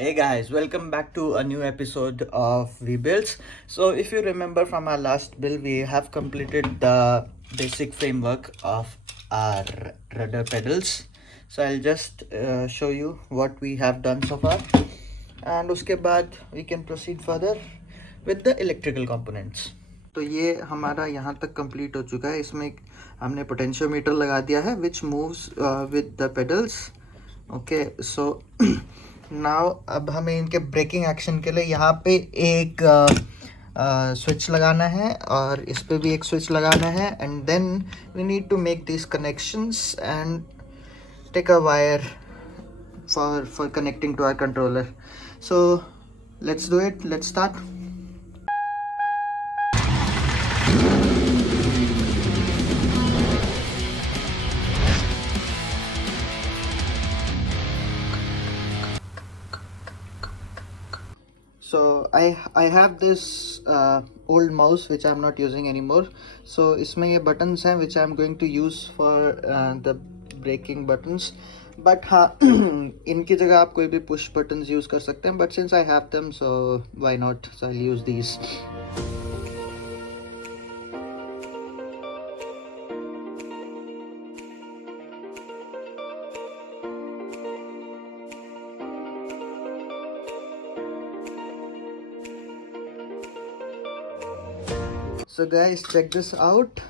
Hey guys, welcome back to a new episode of VBUILDS. So if you remember from our last build, we have completed the basic framework of our rudder pedals. So I'll just show you what we have done so far, and उसके बाद we can proceed further with the electrical components. तो ये हमारा यहाँ तक complete हो चुका है. इसमें हमने potentiometer लगा दिया है which moves with the pedals. Okay, so now अब हमें इनके ब्रेकिंग एक्शन के लिए यहाँ पे एक स्विच लगाना है और इस पे भी एक स्विच लगाना है, and then we need to make this connections and take a wire for connecting to our controller. So let's do it, let's start. So I have this old mouse which I'm not using anymore. So इसमें ये buttons हैं which I'm going to use for the braking buttons. But हाँ इनकी जगह आप कोई भी push buttons use कर सकते हैं. But since I have them, so why not? So I'll use these. So guys, check this out.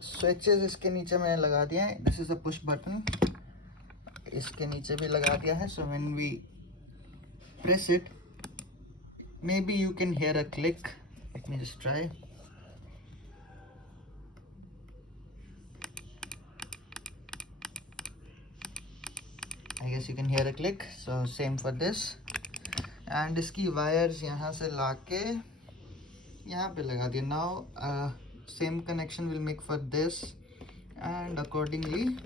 Switches इसके नीचे मैंने लगा दिया है. This is a push button. इसके नीचे भी लगा दिया है. So when we press it, maybe you can hear a click. Let me just try. I guess you can hear a click. So same for this. And इसकी wires यहाँ से लाके यहाँ पे लगा दिया. Now same connection will make for this, and accordingly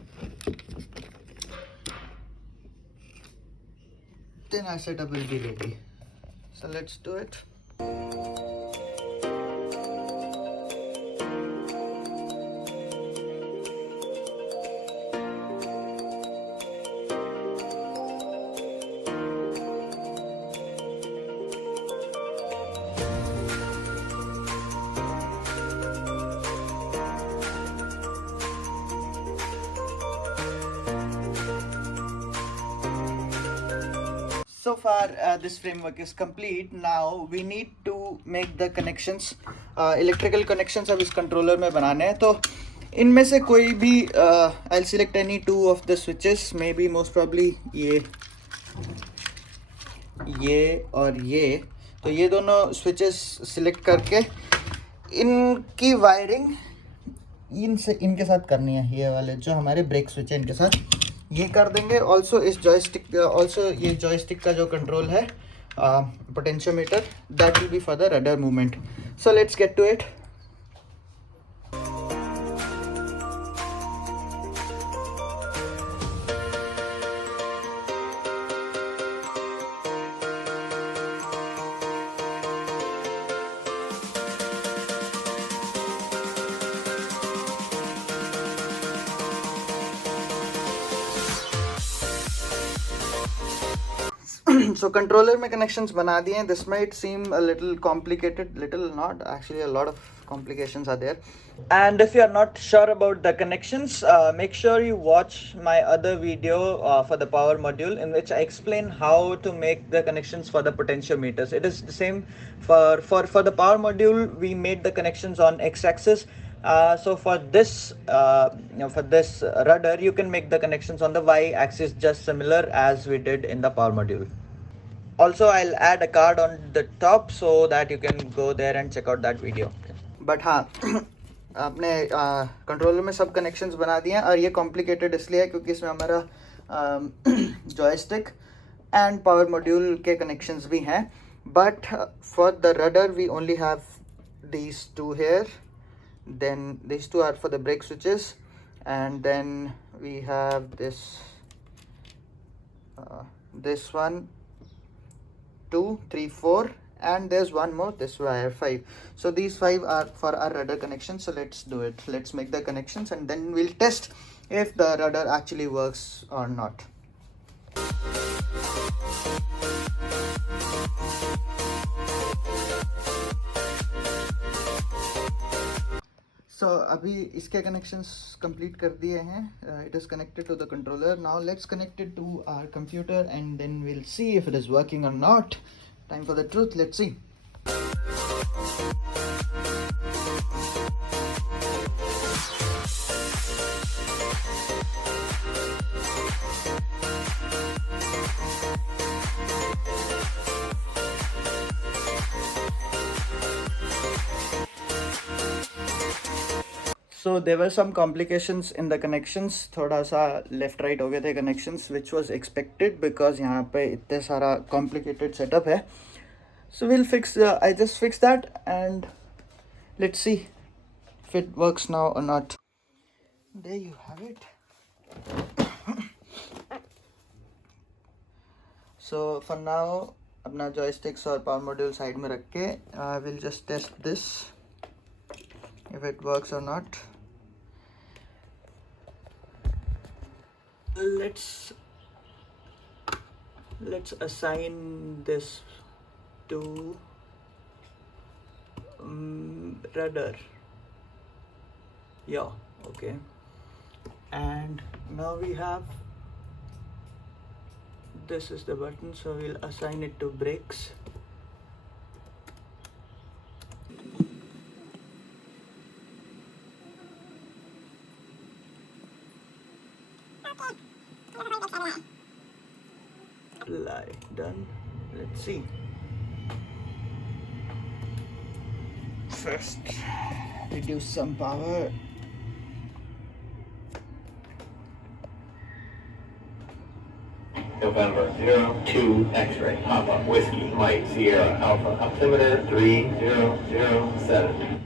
then our setup will be ready. So let's do it. So far this framework is complete. Now we need to make the connections. Electrical connections अब इस controller में बनाने हैं. तो इनमें से कोई भी I'll select any two of the switches. Maybe most probably ये और ये. तो ये दोनों switches select करके इनकी वायरिंग इनके साथ करनी है. ये वाले जो हमारे ब्रेक स्विच है इनके साथ ये कर देंगे. ऑल्सो इस जॉयस्टिक ये जॉयस्टिक का जो कंट्रोल है potentiometer, that will be for the rudder movement. So let's get to it. So controller में connections बना दिए हैं. This might seem a little complicated, little not, actually a lot of complications are there. And if you are not sure about the connections, make sure you watch my other video for the power module, in which I explain how to make the connections for the potentiometers. It is the same for the power module. We made the connections on x-axis. So for this rudder, you can make the connections on the y-axis, just similar as we did in the power module. Also, I'll add a card on the top so that you can go there and check out that video. But हाँ आपने controller में सब connections बना दिए हैं. और ये complicated इसलिए है क्योंकि इसमें हमारा जॉयस्टिक एंड पावर मॉड्यूल के कनेक्शंस भी हैं. But for the rudder we only have these two here. Then these two are for the brake switches, and then we have this one, 2, 3, 4, and there's one more, this wire 5. So these 5 are for our rudder connection. So let's do it. Let's make the connections and then we'll test if the rudder actually works or not. So अभी इसके connections complete कर दिए हैं. It is connected to the controller. Now let's connect it to our computer and then we'll see if it is working or not. Time for the truth. Let's see. So there were some complications in the connections. थोड़ा सा left right हो गए थे connections, which was expected because यहाँ पे इतने सारा complicated setup है. So we'll fix. I just fixed that and let's see if it works now or not. There you have it. So for now अपना joysticks और power module side में रख के we'll just test this if it works or not. Let's assign this to rudder. Yeah, okay. And now we have this is the button, so we'll assign it to brakes. Apply, done. Let's see. First reduce some power. November 02 X-ray Papa Whiskey Mike Sierra Alpha altimeter 3007.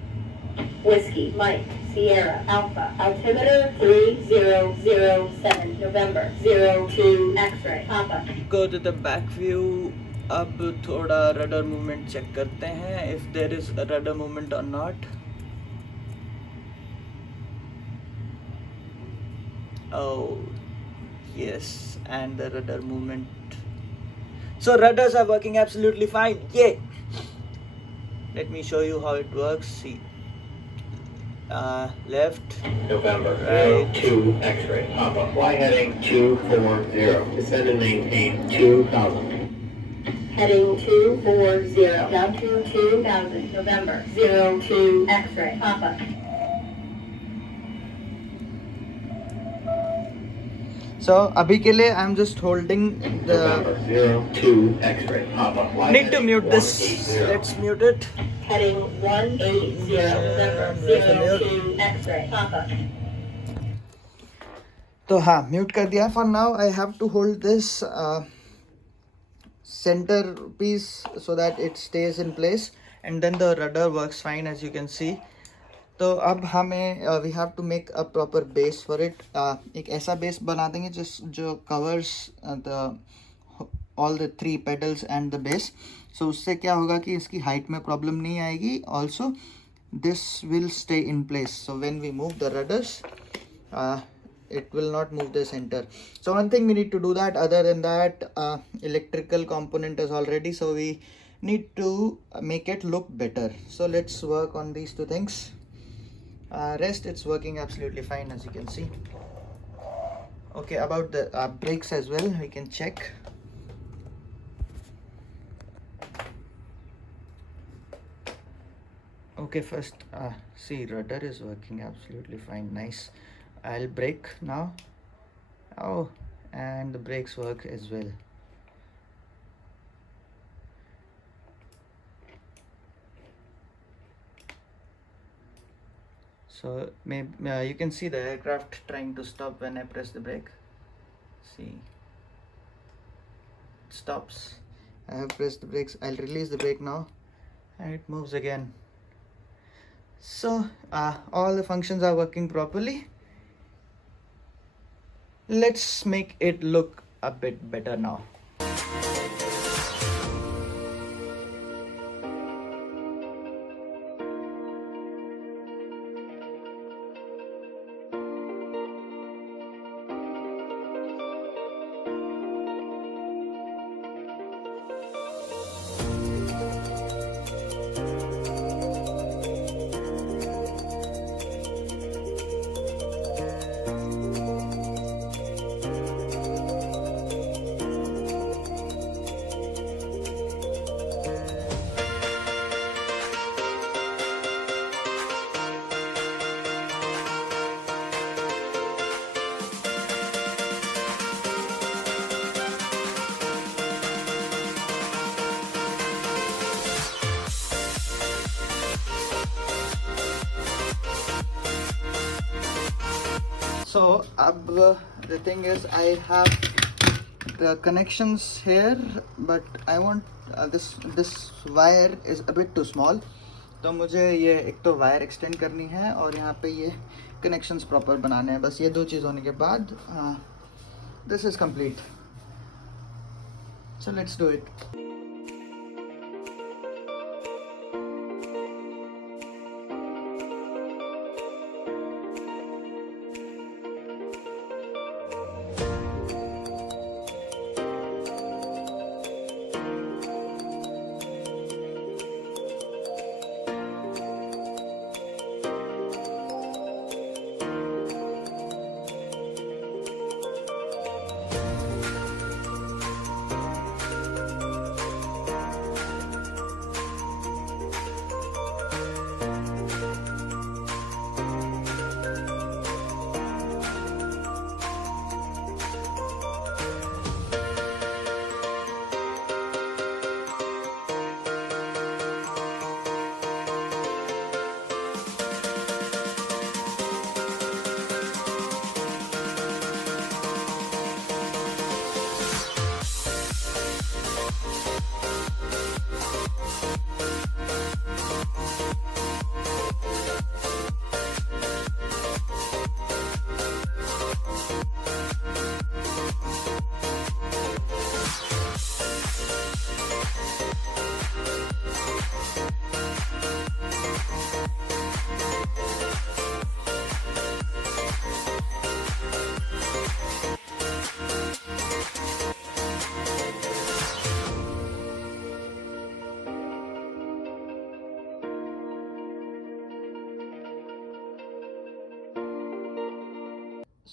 Whiskey Mike Sierra Alpha altimeter 3007 November 02 X-ray Papa. Go to the back view. अब थोड़ा rudder movement check करते हैं if there is a rudder movement or not. Oh yes, and the rudder movement. So rudders are working absolutely fine. Yay! Let me show you how it works. See, left, November right. 02 X-ray Papa fly heading 240 descend and maintain 2000. Heading 240 down to 2000 November 02 X-ray Papa. So अभी के लिए I'm just holding the. November 02 X-ray Papa fly Need to heading mute this. 180. Let's mute it. Heading 180 November 02 X-ray Papa. तो हाँ mute कर दिया. For now I have to hold this center piece so that it stays in place and then the rudder works fine as you can see. तो अब हमें we have to make a proper base for it. एक ऐसा base बना देंगे जो covers the all the three pedals and the base. So उससे क्या होगा कि इसकी height में problem नहीं आएगी. Also this will stay in place. So when we move the rudders, it will not move the center. So one thing we need to do that. Other than that, electrical component is all ready, so we need to make it look better. So let's work on these two things. Rest it's working absolutely fine as you can see. Okay, about the brakes as well we can check. Okay, first see, rudder is working absolutely fine. Nice. I'll brake now. Oh, and the brakes work as well. So maybe you can see the aircraft trying to stop when I press the brake. See, it stops. I have pressed the brakes. I'll release the brake now and it moves again. So all the functions are working properly. Let's make it look a bit better now. So the thing is, I have the connections here, but I want this wire is a bit too small. तो मुझे ये एक तो wire extend करनी है और यहाँ पे ये कनेक्शंस प्रॉपर बनाने हैं. बस ये दो चीज़ होने के बाद this is complete. So let's do it.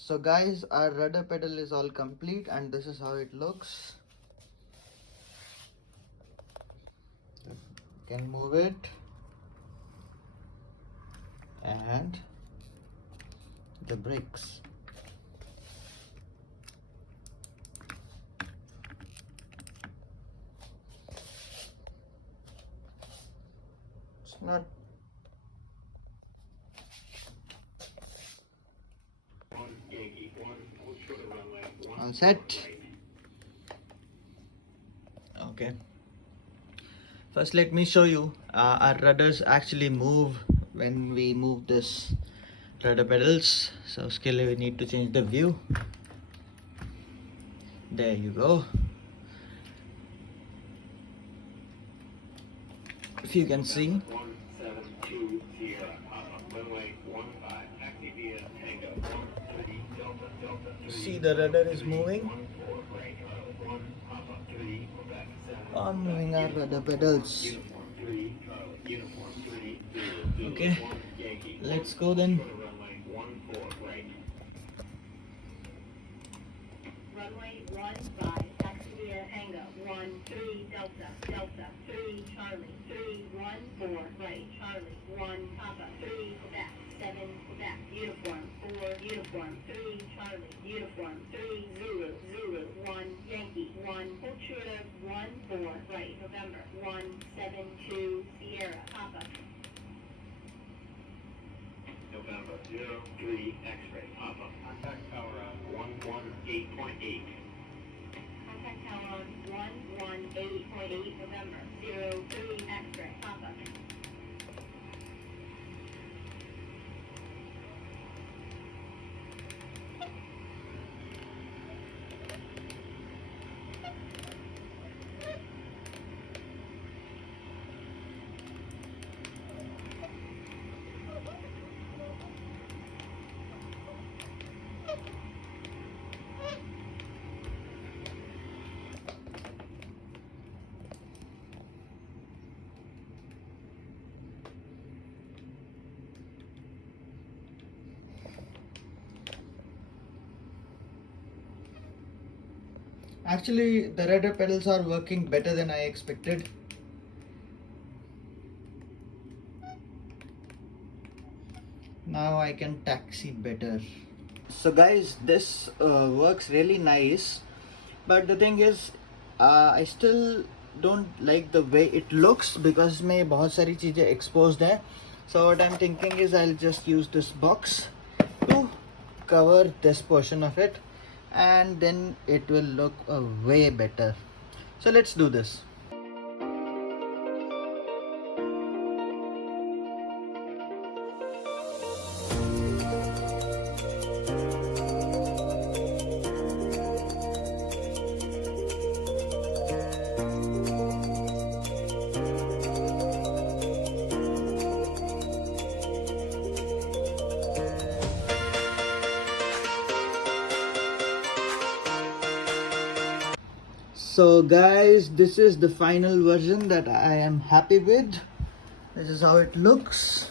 So guys, our rudder pedal is all complete and this is how it looks. Can move it and the brakes. It's not on set. Okay, first let me show you our rudders actually move when we move this rudder pedals. So उसके लिए we need to change the view. There you go. If you can see, see the rudder is moving. I'm moving our rudder pedals. Okay, let's go then. Runway 15, taxi via Tango, 13 Delta, Delta, 3 Charlie, 314, right, Charlie, 1 Papa, 3 Quebec, 7 Quebec, uniform, 4 uniform, 3 Charlie, uniform, 3 Zulu, Zulu, 1 Yankee, 1 Ultra, 14, right, November, 172 Sierra, Papa. November 03 X-ray Papa. Contact tower on 118.8. Contact tower on 118.8 November, 03 X-ray Papa. Actually, the rudder pedals are working better than I expected. Now I can taxi better. So guys, this works really nice, but the thing is I still don't like the way it looks because में बहुत सारी चीजें exposed है. So what I'm thinking is I'll just use this box to cover this portion of it, and then it will look way better. So let's do this. So guys, this is the final version that I am happy with. This is how it looks.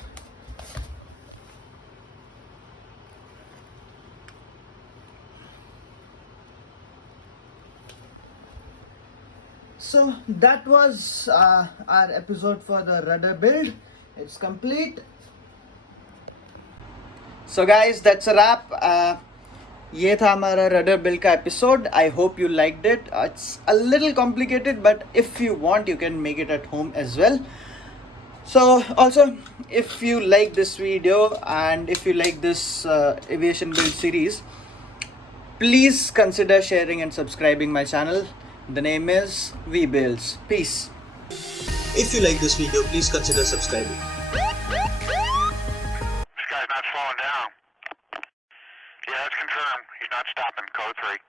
So that was our episode for the rudder build. It's complete. So guys, that's a wrap. ये था हमारा rudder build का episode. I hope you liked it. It's a little complicated, but if you want you can make it at home as well. So also, if you like this video and if you like this aviation build series, please consider sharing and subscribing my channel. The name is VBUILDS. Peace. If you like this video, please consider subscribing. This guy's not slowing down. Yeah, that's confirmed. He's not stopping. Code 3.